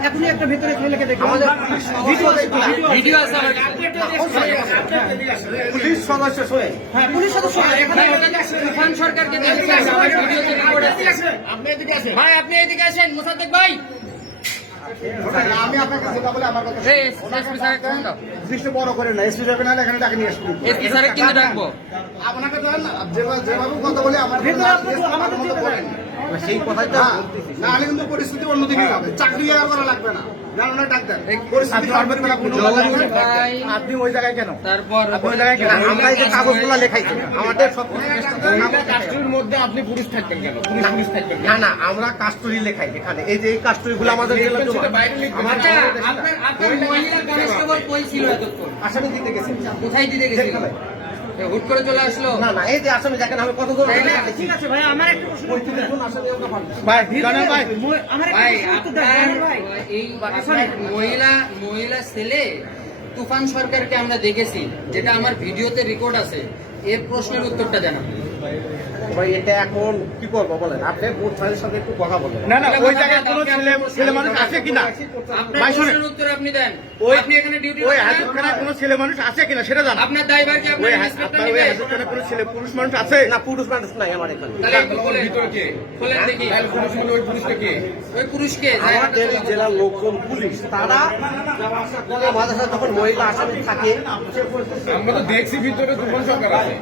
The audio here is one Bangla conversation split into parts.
এখনই একটা ভেতরে ছেলেকে আমাদের পুলিশ ভিডিও আছে সদস্য- ভিডিও আছে আমার পুলিশ সদস্য শোয়ে হ্যাঁ পুলিশ সদস্য এখানে সরকারকে ভাই আপনি এদিকে আসেন। মোসাদ্দেক ভাই। আমি আপনার কাছে বলে আমার কথা এই এসপি স্যার ফোন দাও। দৃষ্টি বড় করে না এসপি যাবে না এখানে ডাকে নিয়ে আসব। এসপি স্যার কিন্তু ডাকবো। আপনাকে ধরেন যেভাবে যেভাবে কথা বলে আমার আমাদের সেই কথাই তো হ্যাঁ, কিন্তু পরিস্থিতি অন্যদিকে যাবে। চাকরি আর করা লাগবে না। জানো না ডাক্তার পরিস্থিতি খারাপ হবে না কোনো? ভাই। আপনি ওই জায়গায় কেন? তারপর ওই জায়গায় কেন? আমরা এই যে কাগজগুলো লেখাইছি আমাদের সব কাস্টডির মধ্যে আপনি পুলিশ থাকবেন কেন? পুলিশ পুলিশ থাকবেন না না আমরা কাস্টডি লেখাই এখানে। এই যে এই কাস্টডি গুলো আমাদের জেলা জমা। সেটা বাইরে লিখবেন। আমার আপনার আপনার মহিলা কনস্টেবল কই ছিল এতক্ষণ? আসামি দিতে গেছে। কোথায় দিতে। এ, হুট করে চলে আসলো? না না এই যে আসামি দেখেন আমি কত দূর ঠিক আছে ভাই আমার একটা প্রশ্ন আমরা ভাই ভাই। ভাই প্রশ্ন উত্তর দেন আপনার জানেন ভাই। এই মহিলা মহিলা ছেলে তুফান সরকারকে আমরা দেখেছি যেটা আমার ভিডিওতে রেকর্ড আছে। এর প্রশ্নের উত্তরটা জানান। এটা এখন কি করব বলেন? আপনি বোর্ড স্যারের সাথে একটু কথা বলেন। না না ওই জায়গায় কোনো ছেলে ছেলে মানুষ আছে কিনা? আপনার ভাই শোনেন। প্রশ্নের উত্তর আপনি দেন। ওই আপনি এখানে ডিউটি ওই হাজতখানায় কোনো ছেলে মানুষ আছে কিনা সেটা জানা। আপনার ড্রাইভার কি আপনার আপনার ওই নেবে? কোনো ছেলে পুরুষ মানুষ আছে? না পুরুষ মানুষ নাই আমার এখানে। তাহলে একটু খোলেন খোলেন দেখি। ওই পুরুষটা কে? ওই পুরুষকে আমাদের জেলার লোকজন পুলিশ তারা আমাদের যখন মহিলা আসামি থাকে। আমরা তো দেখছি ভিতরে তুফান সরকার আছে।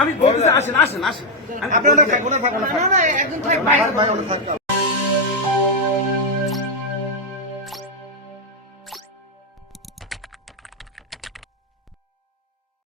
আমি বলতে আসেন আসেন আসেন। আপনারা থাকব না থাকব না না